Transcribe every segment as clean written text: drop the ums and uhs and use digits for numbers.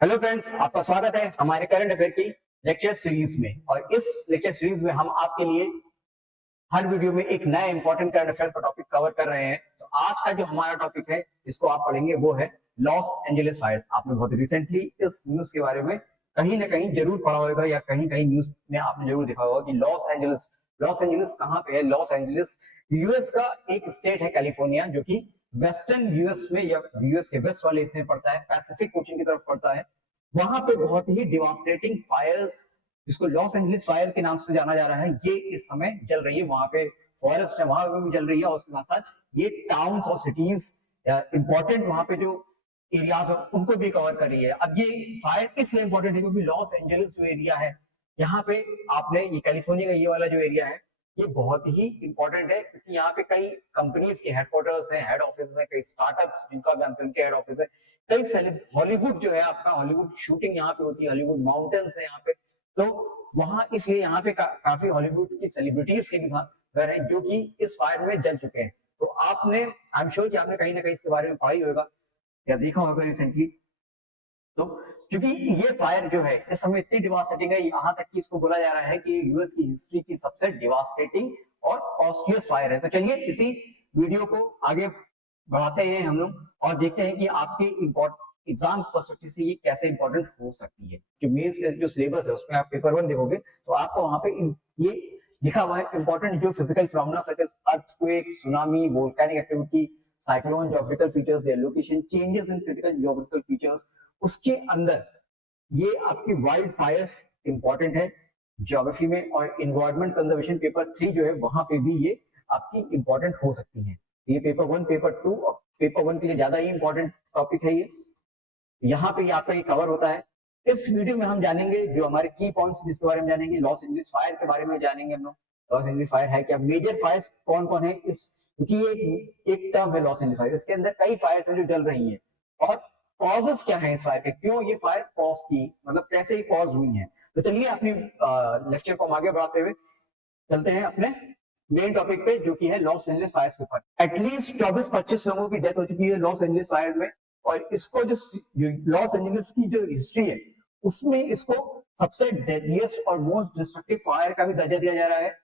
Hello friends, आपका स्वागत है हमारे करंट अफेयर की लेक्चर सीरीज में। और इस लेक्चर सीरीज में हम आपके लिए हर वीडियो में एक नया इंपॉर्टेंट करंट अफेयर का टॉपिक कवर कर रहे हैं। तो आज का जो हमारा टॉपिक है जिसको आप पढ़ेंगे वो है लॉस एंजलिस फायर्स। आपने बहुत रिसेंटली इस न्यूज के बारे में कहीं ना कहीं जरूर पढ़ा होगा या कहीं कहीं न्यूज में आपने जरूर देखा होगा कि लॉस एंजलिस कहाँ पे है। लॉस एंजलिस यूएस का एक स्टेट है कैलिफोर्निया, जो कि वेस्टर्न यूएस में या यूएस के वेस्ट वाले हिस्से में पड़ता है, पैसिफिक ओशन की तरफ पड़ता है। वहां पे बहुत ही डिवास्टेटिंग फायर्स, जिसको लॉस एंजलिस फायर के नाम से जाना जा रहा है, ये इस समय जल रही है। वहां पे फॉरेस्ट है, वहां पे भी जल रही है, और उसके साथ साथ ये टाउन्स और सिटीज इंपॉर्टेंट वहां पे जो एरियाज है उनको भी कवर कर रही है। अब ये फायर इसलिए इंपॉर्टेंट है क्योंकि लॉस एंजलिस जो एरिया है, यहाँ पे आपने ये कैलिफोर्निया का ये वाला जो एरिया है ये बहुत ही इंपॉर्टेंट है, क्योंकि यहाँ पे कई कंपनीज के हेडक्वार्टर्स हैं, हेड ऑफिस है, कई स्टार्टअप्स जिनका भी उनके हेड ऑफिस है, कई हॉलीवुड जो है आपका हॉलीवुड शूटिंग यहाँ पे होती है, हॉलीवुड माउंटेन्स है यहाँ पे। तो वहां इसलिए यहाँ पे काफी हॉलीवुड की सेलिब्रिटीज के भी घर है जो कि इस फायर में जल चुके हैं। तो आपने आई एम श्योर कि आपने कहीं ना कहीं इसके बारे में पढ़ा ही होगा या देखा होगा रिसेंटली। तो क्योंकि ये फायर जो है इस समय इतनी डिवास्टेटिंग है, यहाँ तक कि इसको बोला जा रहा है कि यूएस की हिस्ट्री की सबसे डिवास्टेटिंग और कॉस्टलीस्ट फायर है। तो चलिए इसी वीडियो को आगे बढ़ाते हैं हम लोग और देखते हैं कि आपके एग्जाम पर्सपेक्टिव से ये कैसे इंपॉर्टेंट हो सकती है। जो मेंस का जो सिलेबस है उसमें आप पेपर 1 देखोगे तो आपको वहां पे ये लिखा हुआ है इंपॉर्टेंट जो physical phenomena such as earthquake, tsunami, volcanic activity, cyclone, geographical features, their location, changes in critical geographical features. उसके अंदर ये आपकी वाइल्ड फायर्स इंपॉर्टेंट है ज्योग्राफी में, और इन्वायरमेंट कंजर्वेशन पेपर 3 जो है वहां पे भी ये आपकी इंपॉर्टेंट हो सकती है। ये पेपर 1, पेपर 2 और पेपर 1 के लिए ज्यादा ही इंपॉर्टेंट टॉपिक है ये। यहाँ पे आपका ये कवर होता है। इस वीडियो में हम जानेंगे जो हमारे की पॉइंट्स जिसके बारे में जानेंगे, लॉस एंजलिस फायर के बारे में जानेंगे हम लोग। लॉस एंजलिस फायर है क्या, मेजर फायर्स कौन कौन है, इस क्योंकि ये एक टर्म है लॉस एंजलिस फायर, इसके अंदर कई फायर हैं जो जल रही है, और कॉजेस क्या है इस फायर के, क्यों ये फायर कॉज की, मतलब कैसे ही कॉज हुई है। तो चलिए अपनी लेक्चर को हम आगे बढ़ाते हुए चलते हैं अपने मेन टॉपिक पे, जो कि है लॉस एंजलिस फायर के ऊपर। एटलीस्ट 24-25 लोगों की डेथ हो चुकी है लॉस एंजलिस फायर में, और इसको जो लॉस एंजलिस की जो हिस्ट्री है उसमें इसको सबसे डेडलिएस्ट और मोस्ट डिस्ट्रक्टिव फायर का भी दर्जा दिया जा रहा है।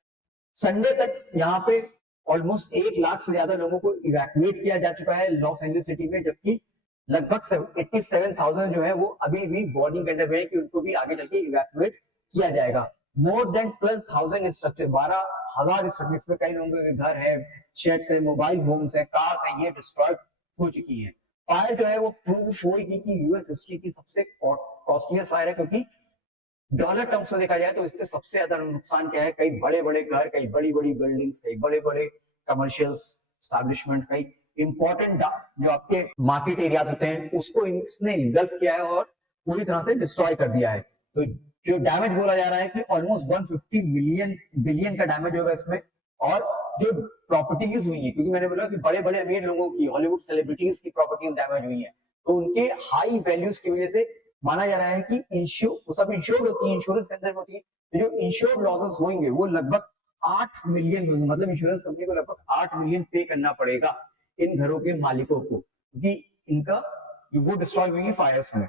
संडे तक यहाँ पे ऑलमोस्ट 1 लाख से ज्यादा लोगों को इवैक्यूएट किया जा चुका है लॉस एंजलिस सिटी में, जबकि लगभग 87,000 जो है वो अभी भी वार्निंग के अंडर में है कि उनको भी आगे चल के इवैक्यूएट किया जाएगा। मोर देन 12,000 स्ट्रक्चर, 12,000 स्ट्रक्चर, इसमें कई लोगों के घर है, शेड्स है, मोबाइल होम्स है, कार्स है, ये डिस्ट्रॉय हो चुकी है। फायर जो है वो प्रूव होगी कि यूएस हिस्ट्री की सबसे कॉस्टलीस्ट फायर है, क्योंकि डॉलर टर्म्स में देखा जाए तो इससे सबसे ज्यादा नुकसान क्या है, कई बड़े बड़े घर, कई बड़ी बड़ी बिल्डिंग्स, कई बड़े बड़े कमर्शियल स्टैब्लिशमेंट, कई इंपॉर्टेंट जो आपके मार्केट एरिया होते हैं उसको इसने इंगल्फ किया है और पूरी तरह से डिस्ट्रॉय कर दिया है। तो जो डैमेज बोला जा रहा है कि ऑलमोस्ट 150 बिलियन का डैमेज होगा इसमें। और जो प्रॉपर्टीज हुई है, क्योंकि मैंने बोला कि बड़े बड़े अमीर लोगों की, हॉलीवुड सेलिब्रिटीज की प्रॉपर्टीज डैमेज हुई है, तो उनके हाई वैल्यूज की वजह से माना जा रहा है कि सब इंश्योर्ड होती है, इंश्योरेंस के अंदर होती है, तो जो इंश्योर्ड लॉसेस होंगे वो लगभग 8 मिलियन होंगे। मतलब इंश्योरेंस कंपनी को लगभग 8 मिलियन पे करना पड़ेगा इन घरों के मालिकों को, क्योंकि इनका वो डिस्ट्रॉय हुई फायर्स में।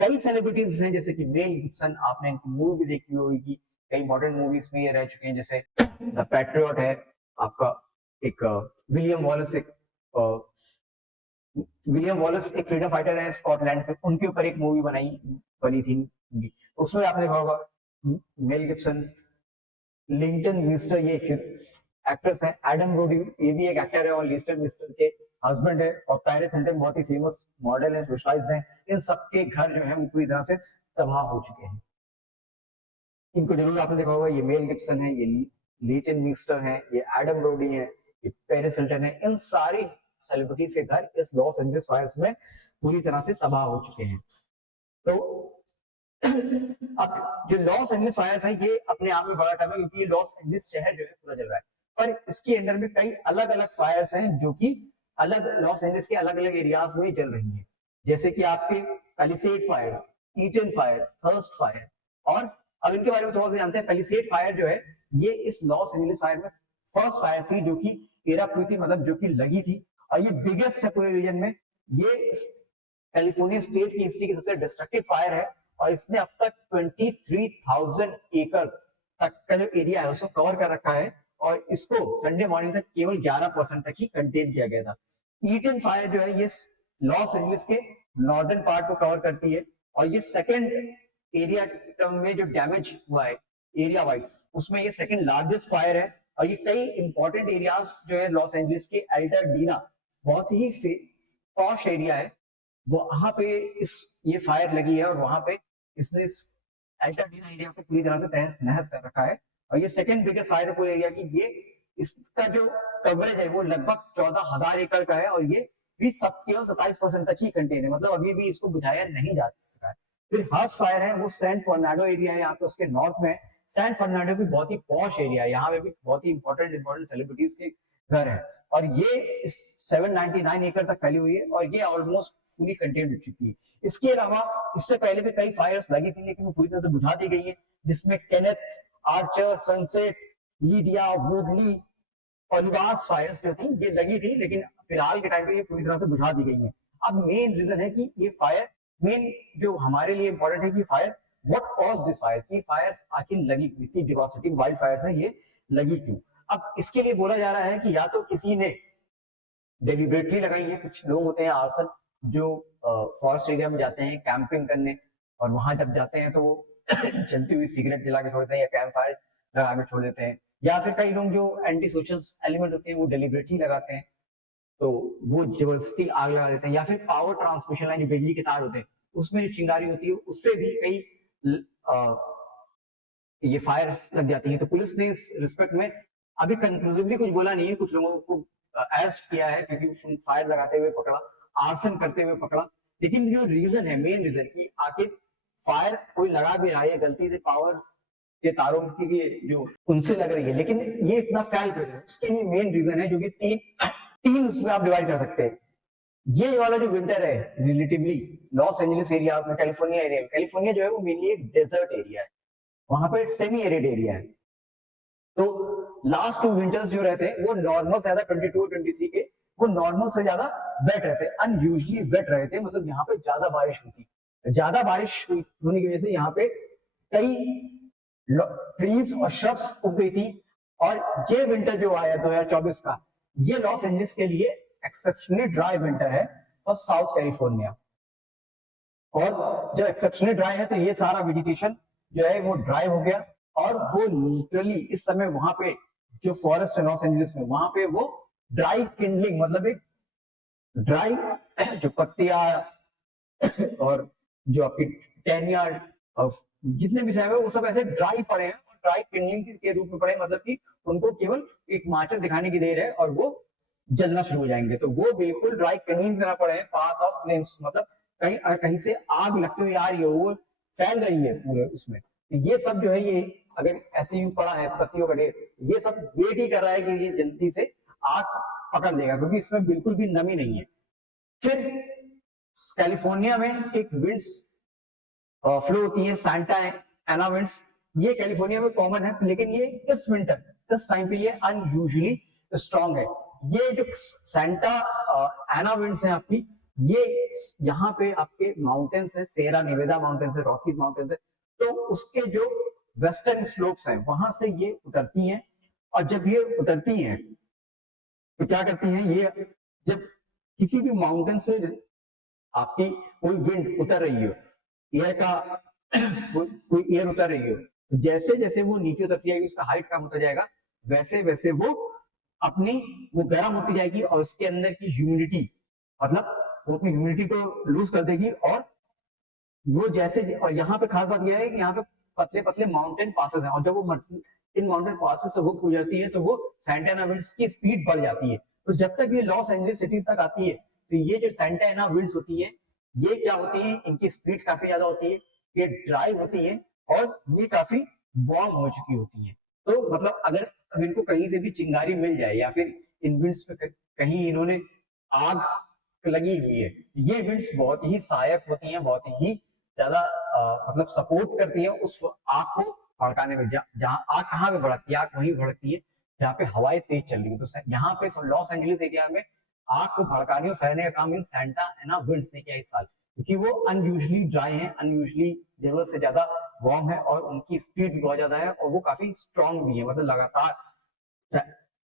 कई सेलिब्रिटीज हैं जैसे कि मेल गिब्सन, आपने इनकी मूवी भी देखी होगी, कई मॉडर्न मूवीज में ये रह चुके हैं, जैसे द पैट्रियट है आपका, एक विलियम वॉलेस एक फ्रीडम फाइटर है स्कॉटलैंड पे, उनके ऊपर एक मूवी बनी थी, उसमें आपने देखा होगा मेल गिब्सन। लिंटन मिस्टर ये एक्ट्रेस है, एडम ब्रोडी ये भी एक एक्टर है और लिस्टन मिस्टर के हस्बैंड है, और पेरिस हिल्टन बहुत ही फेमस मॉडल है, सोशलाइज्ड है। इन सबके घर जो है वो पूरी तरह से तबाह हो चुके हैं। इनको जरूर आपने देखा होगा, ये मेल गिब्सन है, ये लिंटन मिस्टर है, ये एडम ब्रोडी है, ये पेरिस हिल्टन है। इन सारी सेलिब्रिटीज के घर इस लॉस एंजलिस फायर्स में पूरी तरह से तबाह हो चुके हैं। तो अब जो लॉस एंजलिस फायर्स है ये अपने आप में बड़ा टर्म है, क्योंकि ये लॉस एंजलिस शहर जो है पूरा जल रहा है, पर इसके अंदर में कई अलग अलग फायर्स हैं जो कि अलग लॉस एंजलिस के अलग अलग एरियाज में जल रही हैं, जैसे कि आपके Palisade fire, Eaton fire, thirst fire. और अब इनके बारे में थोड़ा सा जानते हैं। पैलिसेड फायर जो है ये इस लॉस एंजलिस फायर में फर्स्ट फायर थी जो कि एरप्ट हुई थी, मतलब जो कि लगी थी, और ये बिगेस्ट है पूरे रीजन में। ये कैलिफोर्निया स्टेट की हिस्ट्री की सबसे डिस्ट्रक्टिव फायर है और इसने अब तक 23,000 एकड़ तक का जो एरिया है उसको कवर कर रखा है और इसको संडे मॉर्निंग तक केवल 11% तक ही कंटेन किया गया था। ईटन फायर जो है ये लॉस एंजलिस के नॉर्दर्न पार्ट को कवर करती है और ये सेकेंड एरिया टर्म में जो डैमेज हुआ है एरिया वाइज उसमें ये सेकेंड लार्जेस्ट फायर है और ये कई इंपॉर्टेंट एरियाज जो है लॉस एंजलिस के एल्टाडीना बहुत ही पॉश एरिया है वहां पे ये फायर लगी है और वहां पे इसने इस एल्टाडीना एरिया को पूरी तरह से तहस नहस कर रखा है और ये सेकंड बिगेस्ट फायर है पूरे एरिया की। ये इसका जो कवरेज है वो लगभग 14,000 एकड़ का है और ये भी सब केवल 27% तक ही कंटेन है, मतलब अभी भी इसको बुझाया नहीं जा सका है। फिर हर्स्ट फायर है वो सैन फर्नांडो एरिया है यहाँ पे उसके नॉर्थ में। सैन फर्नांडो भी बहुत ही पॉश एरिया है, यहाँ पे भी बहुत ही इंपॉर्टेंट सेलिब्रिटीज के घर है और ये इस 799 एकड़ तक फैली हुई है और ये ऑलमोस्ट फुली कंटेन्ड हो चुकी है। इसके अलावा इससे पहले भी कई फायर्स लगी थी लेकिन वो पूरी तरह से बुझा दी गई है, जिसमें Kenneth, Archer, Sunset, Lydia, Woodley, Olivares fires जो थी ये लगी थी लेकिन फिलहाल के टाइम पे ये पूरी तरह से बुझा दी गई है। अब मेन रीजन है कि ये फायर मेन जो हमारे लिए इंपॉर्टेंट है कि fire what cause this fire, की फायर आखिर लगी क्यों, इतनी डिवास्टेटिंग वाइल्ड फायर्स है ये लगी क्यों। अब इसके लिए बोला जा रहा है कि या तो किसी ने डेलिबरेटली लगाई है, कुछ लोग होते हैं आर्सन जो फॉरेस्ट एरिया में जाते हैं कैंपिंग करने और वहां जब जाते हैं तो वो चलती हुई सिगरेट जला के छोड़ देते हैं या कैंप फायर लगा के छोड़ देते हैं, या फिर कई लोग जो एंटी सोशल एलिमेंट होते हैं वो डेलिबरेटली लगाते हैं तो वो जबरदस्ती आग लगा देते हैं, या फिर पावर ट्रांसमिशन लाइन जो बिजली के तार होते हैं उसमें जो चिंगारी होती है उससे भी कई ये फायर लग जाती है। तो पुलिस ने इस रिस्पेक्ट में अभी कंक्लूसिवली कुछ बोला नहीं है, कुछ लोगों को अरेस्ट किया है क्योंकि फायर लगाते हुए पकड़ा, आर्सन करते हुए पकड़ा, लेकिन जो रीजन है मेन रीजन की आखिर फायर कोई लगा भी रहा है गलती से पावर के तारों की जो उनसे लग रही है लेकिन ये इतना फैल कर रहा है उसके लिए मेन रीजन है जो कि तीन उसमें आप डिवाइड कर सकते हैं। ये वाला जो विंटर है रिलेटिवली लॉस एंजलिस एरिया में कैलिफोर्निया एरिया, कैलिफोर्निया जो है वो मेनली एक डेजर्ट एरिया है, वहां पर सेमी एरिड एरिया है। तो लास्ट 2 विंटर्स जो रहते हैं वो नॉर्मल ज्यादा 22 और 23 के वो नॉर्मल से ज्यादा वेट रहते हैं, अनयूजुअली वेट रहते हैं, मतलब यहाँ पे ज्यादा बारिश होती है। ज्यादा बारिश होने की वजह से यहाँ पे कई ट्रीज और श्रब्स उग गई थी और ये विंटर जो आया 2024 का ये लॉस एंजलिस के लिए एक्सेप्शनली ड्राई विंटर है और साउथ कैलिफोर्निया, और जब एक्सेप्शनली ड्राई है तो ये सारा वेजिटेशन जो है वो ड्राई हो गया और वो लिटरली इस समय वहां पे जो फॉरेस्ट है लॉस एंजलिस में वहां पे वो ड्राई किंडलिंग, मतलब एक ड्राई जो पत्तियां और जो आपकी टहनियां जितने भी है वो सब ऐसे ड्राई पड़े हैं और ड्राई किंडलिंग के रूप में पड़े, मतलब कि उनको केवल एक माचिस दिखाने की देर है और वो जलना शुरू हो जाएंगे। तो वो बिल्कुल ड्राई किंडलिंग की तरह पड़े हैं, पाथ ऑफ फ्लेम्स, मतलब कहीं कहीं से आग लगती हुई आ रही है, वो फैल रही है पूरे उसमें। ये सब जो है ये अगर ऐसे ही पड़ा है पत्तियों का ढेर, ये सब वेट ही कर रहा है कि ये जल्दी से आग पकड़ लेगा क्योंकि इसमें बिल्कुल भी नमी नहीं है। फिर कैलिफोर्निया में एक विंड्स फ्लो होती है सैंटा एना विंड्स, ये कैलिफोर्निया में कॉमन है लेकिन ये इस विंटर इस टाइम पे ये अनयूजुअली स्ट्रांग है। ये जो सैंटा एना विंड्स है आपकी, ये यहाँ पे आपके माउंटेन्स है, सेरा नेवेदा माउंटेन्स है, रॉकीज माउंटेन्स है, तो उसके जो वेस्टर्न स्लोप्स हैं वहां से ये उतरती हैं और जब ये उतरती हैं तो क्या करती हैं, ये जब किसी भी माउंटेन से आपकी कोई विंड उतर रही हो, एयर का कोई एयर उतर रही हो, तो जैसे जैसे वो नीचे उतरती जाएगी उसका हाइट कम होता जाएगा, वैसे वैसे वो वो गर्म होती जाएगी और उसके अंदर की ह्यूमिडिटी, मतलब वो अपनी ह्यूमिडिटी को लूज कर देगी और वो जैसे, और यहाँ पे खास बात यह है कि यहाँ पे पतले पतले माउंटेन पासेस हैं और जब वो इन माउंटेन पासेस से हुक हो जाती है तो वो सैंटा एना विंड्स की स्पीड बढ़ जाती है। तो जब तक ये लॉस एंजलिस सिटीज तक आती है तो ये जो सैंटा एना विंड्स होती है ये क्या होती है, इनकी स्पीड काफी ज्यादा होती है, ये ड्राई होती है और ये काफी वार्म हो चुकी होती है। तो मतलब अगर इनको कहीं से भी चिंगारी मिल जाए या फिर इन विंड्स पे कहीं इन्होंने आग लगी हुई है, ये विंड्स बहुत ही सहायक होती हैं, बहुत ही ज्यादा मतलब सपोर्ट करती है उस आग को भड़काने में। जहाँ आग कहाँ पे भड़कती है, आग वहीं भड़कती है जहाँ पे हवाएं तेज चल रही है। तो यहाँ पे लॉस एंजलिस एरिया में आग को भड़काने और फैलने का काम इन सैंटा एना विंड्स ने किया इस साल। क्योंकि वो अनयूजली ड्राई है, अनयूजली जरूरत से ज्यादा वार्म है और उनकी स्पीड भी बहुत ज्यादा है और वो काफी स्ट्रॉन्ग भी है, मतलब लगातार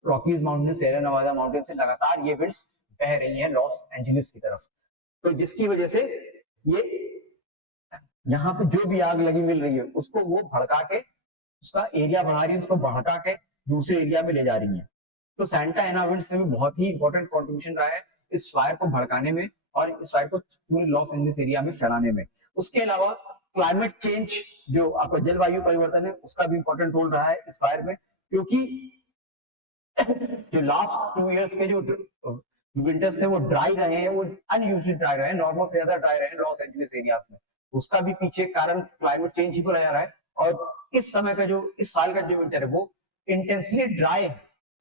रॉकीज माउंटेन, सेरा नेवादा माउंटेन से लगातार ये विंड्स बह रही है लॉस एंजलिस की तरफ। तो जिसकी वजह से ये यहाँ पे जो भी आग लगी मिल रही है उसको वो भड़का के उसका एरिया बढ़ा रही है, उसको भड़का के दूसरे एरिया में ले जा रही है। तो सैंटा एना विंड्स में भी बहुत ही इंपॉर्टेंट कंट्रीब्यूशन रहा है इस फायर को भड़काने में और इस फायर को पूरे लॉस एंजलिस एरिया में फैलाने में। उसके अलावा क्लाइमेट चेंज, जो आपका जलवायु परिवर्तन है, उसका भी इंपॉर्टेंट रोल रहा है इस फायर में, क्योंकि जो लास्ट 2 इयर्स के जो विंटर्स थे वो ड्राई रहे हैं, वो अनयूजली ड्राई रहे हैं, नॉर्मल से ज्यादा ड्राई रहे हैं लॉस एंजलिस एरियाज में। उसका भी पीछे कारण क्लाइमेट चेंज ही बोला जा रहा है। और इस समय का जो इस साल का जो विंटर है वो इंटेंसली ड्राई है,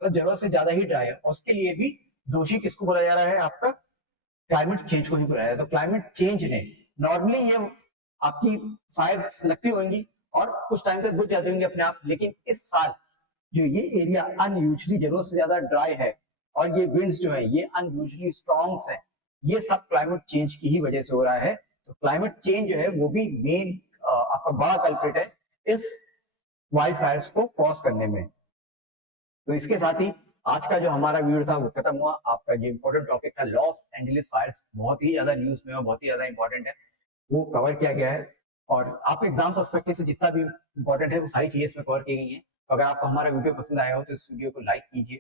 तो जरूरत से ज्यादा ही ड्राई है। और उसके लिए भी दोषी किसको बोला जा रहा है, आपका क्लाइमेट चेंज को ही बोला जा रहा है। तो क्लाइमेट चेंज ने नॉर्मली ये आपकी फायर लगती होंगी और कुछ टाइम तक बुझ जाती होंगी अपने आप, लेकिन इस साल जो ये एरिया अनयूजली जरूरत से ज्यादा ड्राई है और ये विंड्स जो है ये अनयूजली स्ट्रॉन्ग है, ये सब क्लाइमेट चेंज की ही वजह से हो रहा है। तो क्लाइमेट चेंज जो है वो भी मेन आपका बड़ा कल्प्रिट है इस वाइल्ड फायर्स को कॉज करने में। तो इसके साथ ही आज का जो हमारा वीडियो था वो खत्म हुआ। आपका जो इंपॉर्टेंट टॉपिक था लॉस एंजलिस फायर्स, बहुत ही ज्यादा न्यूज में और बहुत ही ज्यादा इंपॉर्टेंट है, वो कवर किया गया है। और आप एग्जाम पर्सपेक्टिव से जितना भी इंपॉर्टेंट है वो सारी चीजें इसमें कवर की गई है। अगर आपको हमारा वीडियो पसंद आया हो तो इस वीडियो को लाइक कीजिए।